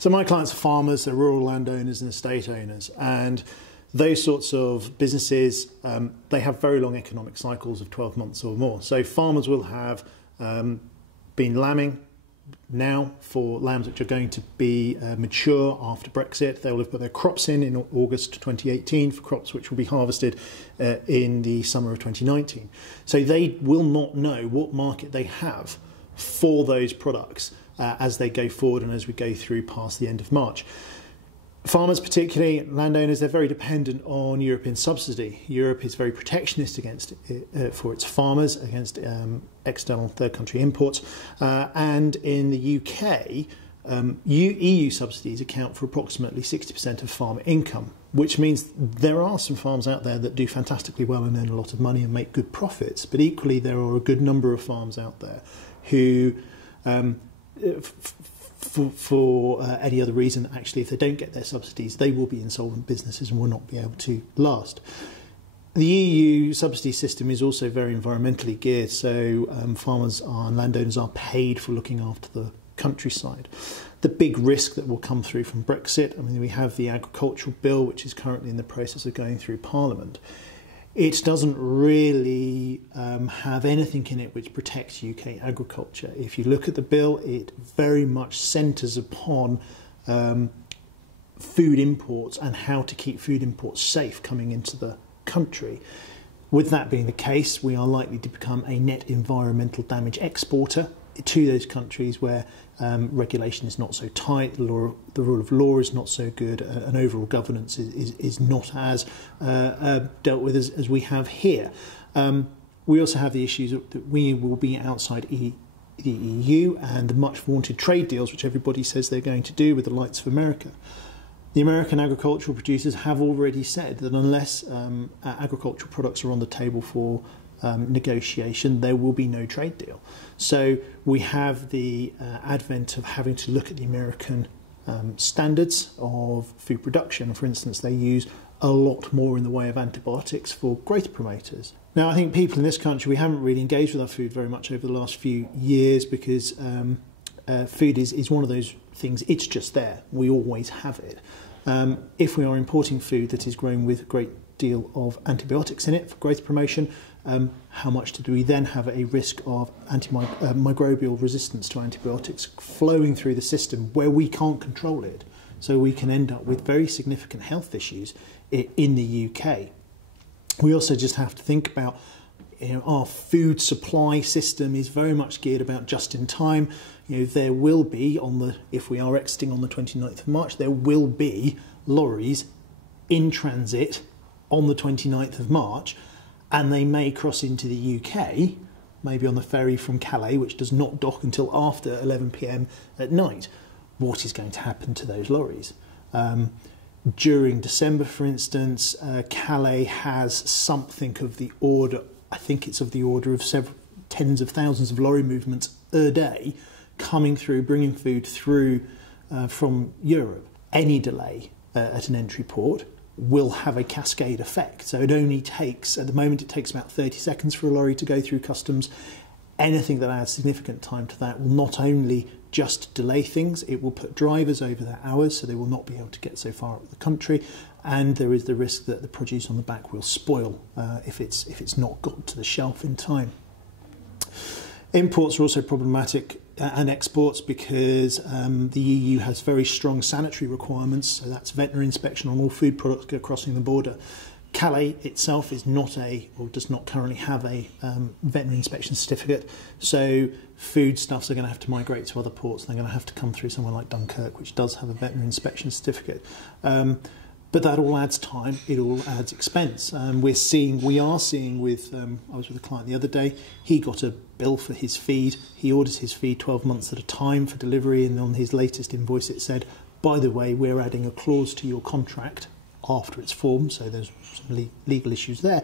So my clients are farmers, they're rural landowners and estate owners, and those sorts of businesses, they have very long economic cycles of 12 months or more. So farmers will have been lambing now for lambs which are going to be mature after Brexit. They will have put their crops in August 2018 for crops which will be harvested in the summer of 2019. So they will not know what market they have for those products as they go forward and as we go through past the end of March. Farmers, particularly landowners, they're very dependent on European subsidy. Europe is very protectionist against for its farmers against external third country imports, and in the UK, EU subsidies account for approximately 60% of farmer income, which means there are some farms out there that do fantastically well and earn a lot of money and make good profits, but equally there are a good number of farms out there who for any other reason, actually, if they don't get their subsidies, they will be insolvent businesses and will not be able to last. The EU subsidy system is also very environmentally geared, so farmers and landowners are paid for looking after the countryside. The big risk that will come through from Brexit, I mean, we have the agricultural bill, which is currently in the process of going through Parliament. It doesn't really have anything in it which protects UK agriculture. If you look at the bill, it very much centres upon food imports and how to keep food imports safe coming into the country. With that being the case, we are likely to become a net environmental damage exporter to those countries where regulation is not so tight, the rule of law is not so good, and overall governance is not as dealt with as we have here. We also have the issues that we will be outside the EU and the much vaunted trade deals which everybody says they're going to do with the likes of America. The American agricultural producers have already said that unless agricultural products are on the table for negotiation, there will be no trade deal. So we have the advent of having to look at the American standards of food production. For instance, they use a lot more in the way of antibiotics for growth promoters. Now, I think people in this country, we haven't really engaged with our food very much over the last few years because food is one of those things, it's just there. We always have it. If we are importing food that is grown with a great deal of antibiotics in it for growth promotion, how much do we then have a risk of microbial resistance to antibiotics flowing through the system where we can't control it? So we can end up with very significant health issues in the UK. We also just have to think about, our food supply system is very much geared about just in time. There will be, if we are exiting on the 29th of March, there will be lorries in transit on the 29th of March, and they may cross into the UK, maybe on the ferry from Calais, which does not dock until after 11 p.m. at night. What is going to happen to those lorries? During December, for instance, Calais has something of the order, I think it's of the order of several tens of thousands of lorry movements a day coming through, bringing food through from Europe. Any delay at an entry port will have a cascade effect. So it only takes, at the moment, it takes about 30 seconds for a lorry to go through customs. Anything that adds significant time to that will not only just delay things, it will put drivers over their hours, so they will not be able to get so far up the country, and there is the risk that the produce on the back will spoil if it's not got to the shelf in time. Imports are also problematic, and exports, because the EU has very strong sanitary requirements, so that's veterinary inspection on all food products crossing the border. Calais itself is not or does not currently have a veterinary inspection certificate, so foodstuffs are going to have to migrate to other ports. They're going to have to come through somewhere like Dunkirk, which does have a veterinary inspection certificate. But that all adds time, it all adds expense. We are seeing with, I was with a client the other day, he got a bill for his feed. He orders his feed 12 months at a time for delivery, and on his latest invoice it said, by the way, we're adding a clause to your contract after it's formed, so there's some legal issues there,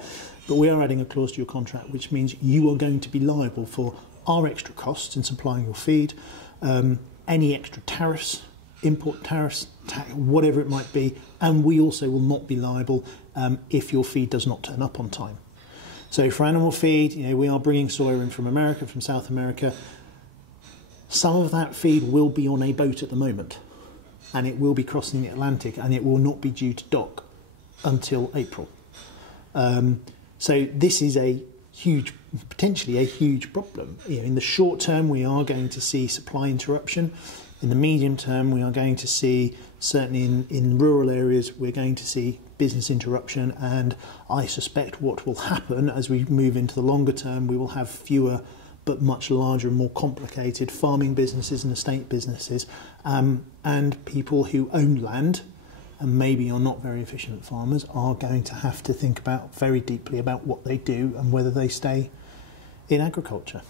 but we are adding a clause to your contract which means you are going to be liable for our extra costs in supplying your feed, any extra tariffs, import tariffs, whatever it might be, and we also will not be liable if your feed does not turn up on time. So for animal feed, we are bringing soya in from America, from South America. Some of that feed will be on a boat at the moment. and it will be crossing the Atlantic, and it will not be due to dock until April. So this is potentially a huge problem. In the short term, we are going to see supply interruption. In the medium term, we are going to see, certainly in rural areas, we're going to see business interruption, and I suspect what will happen as we move into the longer term, we will have fewer but much larger and more complicated farming businesses and estate businesses, and people who own land and maybe are not very efficient farmers are going to have to think very deeply about what they do and whether they stay in agriculture.